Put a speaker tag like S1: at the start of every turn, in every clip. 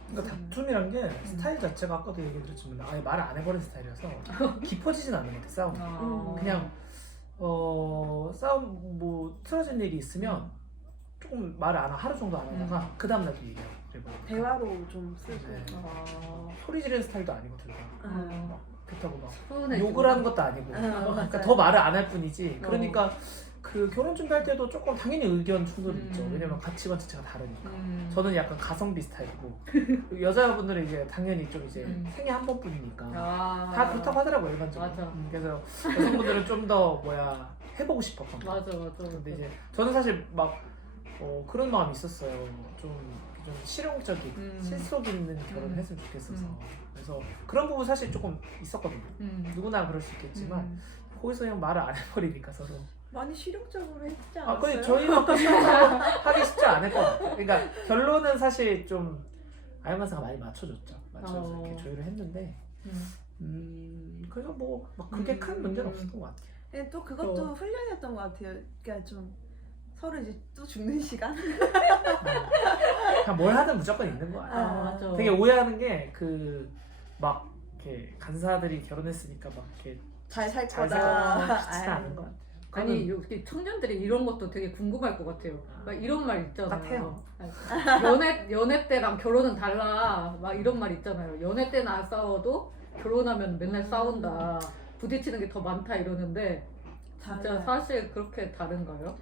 S1: 그러니까 다툼이란 게 스타일 자체가 아까도 얘기드렸지만 아예 말을 안 해버린 스타일이라서 깊어지진 않는 것 같아 싸움이. 그냥 싸움 뭐 틀어진 일이 있으면 조금 말을 안 하고 하루 정도 안 하다가 그 다음 날도 얘기해요.
S2: 대화로 좀 쓰고.
S1: 네. 소리 지르는 스타일도 아니거든요. 막 그렇다고 막
S3: 서운해
S1: 욕을 하는 것도 아니고 그러니까 더 말을 안 할 뿐이지. 그러니까 그 결혼 준비할 때도 조금 당연히 의견 충돌이 있죠. 왜냐면 가치관 자체가 다르니까. 저는 약간 가성비 스타일이고 여자분들은 이제 당연히 좀 이제 생애 한 번뿐이니까 다 그렇다고 하더라고요 일반적으로.
S3: 맞아.
S1: 그래서 여성분들은 좀 더 해보고 싶었던 거.
S3: 맞아.
S1: 근데 이제 저는 사실 막 그런 마음이 있었어요. 좀 실용적인 실속 있는 결혼을 했으면 좋겠어서. 그래서 그런 부분 사실 조금 있었거든요. 누구나 그럴 수 있겠지만 거기서 그냥 말을 안 해버리니까 서로.
S2: 많이 실용적으로 했지 않았어요?
S1: 근데 저희는 또 실용적으로 하기 쉽지 않을 것 같아요. 그러니까 결론은 사실 좀 알만사가 많이 맞춰줬죠. 맞춰서 이렇게 조율을 했는데 그래서 뭐 막 그렇게 큰 문제는 없었던 것 같아요.
S2: 근데 또 그것도 훈련이었던 것 같아요. 그러니까 좀 서로 이제 또 죽는 시간?
S1: 그냥 뭘 하든 무조건 있는 거 같아요.
S3: 맞아.
S1: 되게 오해하는 게 막 이렇게 간사들이 결혼했으니까 막 이렇게
S2: 잘 살
S1: 잘
S2: 거다.
S1: 살지 않은 것 같아요.
S3: 아니 여기 청년들이 이런 것도 되게 궁금할 것 같아요. 막 이런 말 있잖아요.
S1: 같아요.
S3: 연애 때랑 결혼은 달라. 막 이런 말 있잖아요. 연애 때는 안 싸워도 결혼하면 맨날 싸운다. 부딪히는 게 더 많다 이러는데 진짜
S2: 달라요.
S3: 사실 그렇게 다른가요?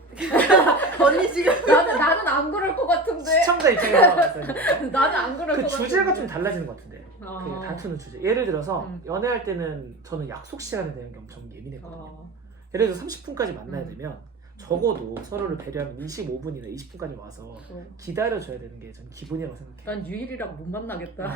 S2: 언니 지금
S3: 나는 안 그럴 것 같은데.
S1: 시청자 입장에서 봤을 때
S3: 나는 안 그럴
S1: 그
S3: 것 같은데.
S1: 주제가 좀 달라지는 것 같은데. 그 다투는 주제. 예를 들어서 연애할 때는 저는 약속 시간에 대한 게 엄청 예민했거든요. 예를 들어서 30분까지 만나야 되면 적어도 서로를 배려하면 25분이나 20분까지 와서 기다려줘야 되는 게 저는 기본이라고 생각해요.
S3: 난 유일이랑 못 만나겠다.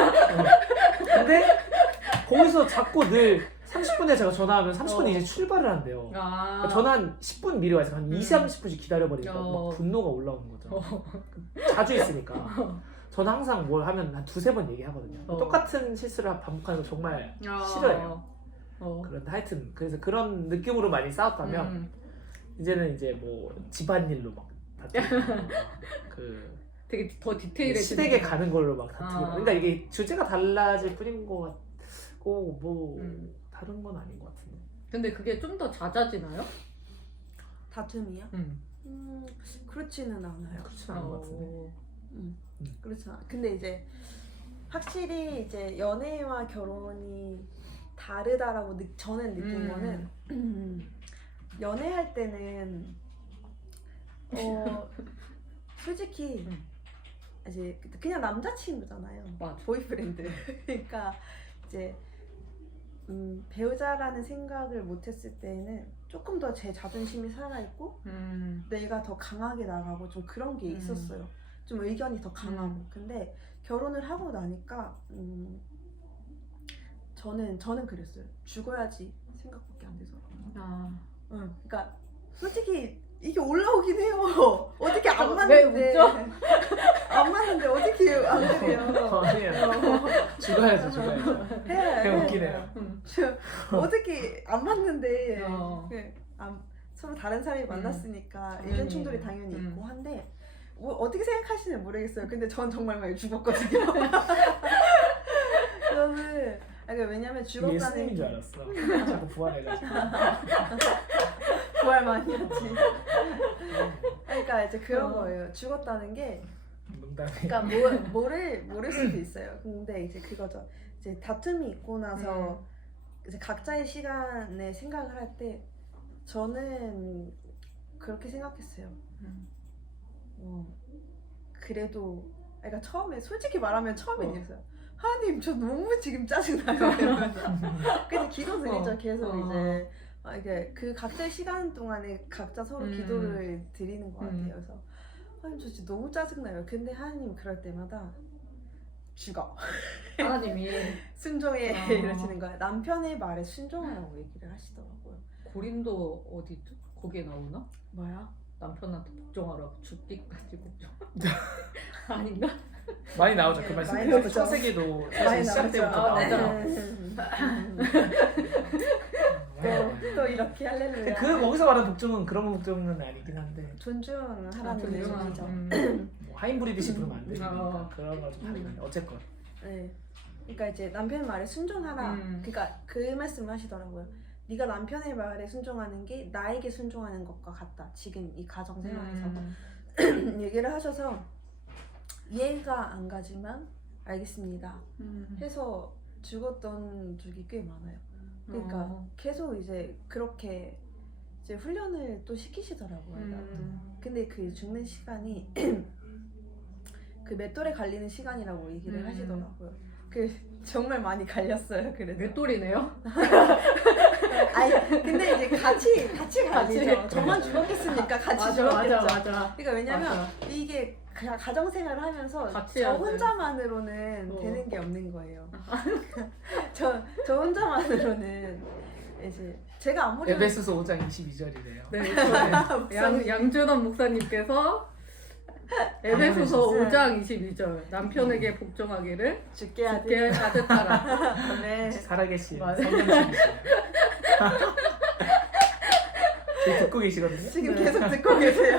S1: 근데 거기서 자꾸 늘 30분에 제가 전화하면 30분에 이제 출발을 한대요. 그러니까 저는 한 10분 미리 와서 한 20, 30분씩 기다려버리니까 막 분노가 올라오는 거죠. 자주 있으니까. 저는 항상 뭘 하면 한 두세 번 얘기하거든요. 똑같은 실수를 반복하는 거 정말 싫어해요. 그런데 하여튼 그래서 그런 느낌으로 많이 싸웠다면 이제는 이제 뭐 집안일로 막 다투고 그
S3: 되게 더 디테일해지는
S1: 시댁에 가는 걸로 막 다투고 그러니까 이게 주제가 달라질 뿐인 것 같고 뭐 다른 건 아닌 것 같은데.
S3: 근데 그게 좀 더 잦아지나요?
S2: 다툼이요? 그렇지는 않아요.
S1: 그렇진 않은 것 같은데.
S2: 그렇지 않아. 근데 이제 확실히 이제 연애와 결혼이 다르다라고 저는 느낀 거는 연애할 때는 솔직히 이제 그냥 남자친구잖아요.
S3: 맞아.
S2: 보이프렌드. 그러니까 이제 배우자라는 생각을 못했을 때는 조금 더 제 자존심이 살아있고 내가 더 강하게 나가고 좀 그런 게 있었어요. 좀 의견이 더 강하고. 근데 결혼을 하고 나니까 저는 그랬어요. 죽어야지 생각밖에 안 되더라고요. 그러니까 솔직히 이게 올라오긴 해요. 어떻게 안 맞는데?
S3: 왜 웃죠?
S2: 안 맞는데 어떻게 안 그래요?
S1: 아니에요. 죽어야죠.
S2: 해야
S1: 그냥 웃기네요.
S2: 어떻게 안 맞는데
S3: 네.
S2: 서로 다른 사람이 만났으니까 의견 충돌이 당연히 있고 한데 뭐 어떻게 생각하시는지 모르겠어요. 근데 전 정말 많이 죽었거든요. 저는 그러니까 왜냐면 죽었다는
S1: 예수님인 줄 알았어. 자꾸 부활해가지고.
S2: 부활 많이 했지. 그러니까 이제 그런 거예요. 죽었다는 게
S1: 농담이.
S2: 그러니까 모를 수도 있어요. 근데 이제 그거죠. 이제 다툼이 있고 나서 이제 각자의 시간에 생각을 할 때 저는 그렇게 생각했어요. 그래도 그러니까 처음에 솔직히 말하면 처음에 이랬어요. 하나님 저 너무 지금 짜증나요. 그래서 기도 드리죠. 계속 이제 이게 그 각자의 시간 동안에 각자 서로 기도를 드리는 것 같아요. 그래서 하나님 저 진짜 너무 짜증나요. 근데 하나님 그럴 때마다 죽어.
S3: 하나님이
S2: 순종해 이러시는 거예요. 남편의 말에 순종하라고 얘기를 하시더라고요.
S3: 고린도 어디죠? 거기에 나오나?
S2: 뭐야?
S3: 남편한테 복종하라고 죽기까지 복종. 아닌가?
S1: 많이 나오죠. 그 말씀.
S2: 많이 나오죠.
S1: 창세기도
S2: 많이
S1: 사실 시작
S2: 나오죠.
S1: 때부터
S3: 맞아.
S2: 또 이렇게 할렐루야.
S1: 그 거기서 말하는 복종은 그런 복종은 아니긴 한데
S2: 존중하라는
S3: 존중하는,
S2: 의미죠.
S1: 뭐 하인브리드식 부르면 안 되니까
S3: 어.
S1: 그런 거좀 다르네. 어쨌건.
S2: 네. 그러니까 이제 남편 말에 순종하라. 그러니까 그 말씀을 하시더라고요. 네가 남편의 말에 순종하는 게 나에게 순종하는 것과 같다. 지금 이 가정 생활에서 얘기를 하셔서 이해가 안 가지만 알겠습니다. 해서 죽었던 적이 꽤 많아요. 그러니까 계속 이제 그렇게 이제 훈련을 또 시키시더라고요. 근데 그 죽는 시간이 그 맷돌에 갈리는 시간이라고 얘기를 하시더라고요. 그 정말 많이 갈렸어요. 그래서
S3: 맷돌이네요.
S2: 아니 근데 이제 같이 갈리죠. 저만 죽었겠습니까? 같이 죽었겠죠.
S3: 맞아.
S2: 그러니까 왜냐면
S3: 맞아.
S2: 이게 그냥 가정생활을 하면서
S3: 같이
S2: 저
S3: 해야 돼.
S2: 혼자만으로는 되는 게 없는 거예요. 저 혼자만으로는 이제 제가 아무리
S1: 에베소서 5장 22절이래요.
S3: 네, 양준원 목사님께서 에베소서
S1: 아,
S3: 5장 22절 남편에게 복종하기를
S2: 죽게 하듯
S3: 죽게 하듯 하라.
S2: 네.
S1: 살아계신
S3: 맞아.
S1: 성령님이시죠. 지금 듣고 계시거든요.
S2: 지금
S3: 네.
S2: 계속 듣고 계세요.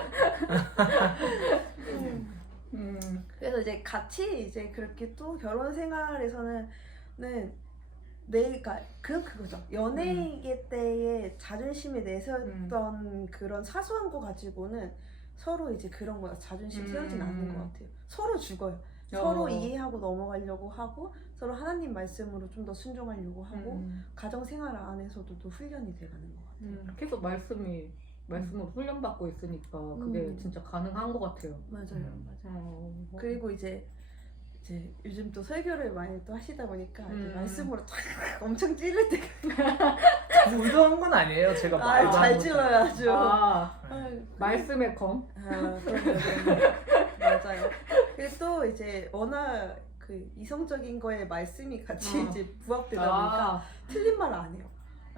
S2: 그래서 이제 같이 이제 그렇게 또 결혼 생활에서는 내가 그거죠. 연애 때에 자존심에 내세웠던 그런 사소한 거 가지고는 서로 이제 그런 거 자존심 세우진 않는 것 같아요. 서로 죽어요. 서로 이해하고 넘어가려고 하고 서로 하나님 말씀으로 좀 더 순종하려고 하고 가정 생활 안에서도 또 훈련이 돼가는 것 같아요.
S3: 계속 말씀으로 훈련받고 있으니까 그게 진짜 가능한 것 같아요.
S2: 맞아요. 그리고 이제 요즘 또 설교를 많이 또 하시다 보니까 이제 말씀으로 탁 엄청 찌를 때가
S1: 의도한 건 아니에요. 제가 말도
S2: 잘
S1: 안
S2: 찔러요 아주.
S3: 말씀의 검.
S2: 그럼요. 맞아요. 그리고 또 이제 워낙 그 이성적인 거에 말씀이 같이 이제 부합되다 보니까 틀린 말 안 해요.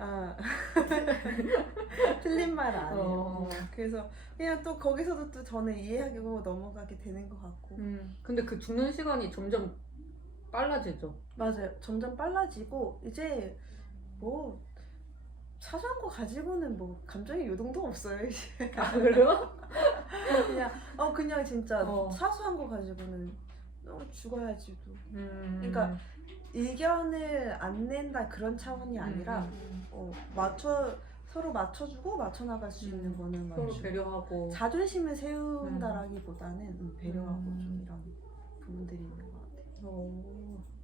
S2: 틀린 말 안 해요. 그래서 그냥 또 거기서도 또 저는 이해하고 넘어가게 되는 것 같고.
S3: 근데 그 죽는 시간이 점점 빨라지죠.
S2: 맞아요. 점점 빨라지고 이제 뭐 사소한 거 가지고는 뭐 감정의 요동도 없어요. 이제.
S3: 그래요?
S2: 그냥 진짜
S3: 어.
S2: 사소한 거 가지고는 죽어야지 또. 그러니까 의견을 안 낸다 그런 차원이 아니라 서로 맞춰주고 맞춰 나갈 수 있는 거는
S3: 서로
S2: 맞죠.
S3: 배려하고.
S2: 자존심을 세운다라기보다는 배려하고 좀 이런 부분들이 있는 것 같아요.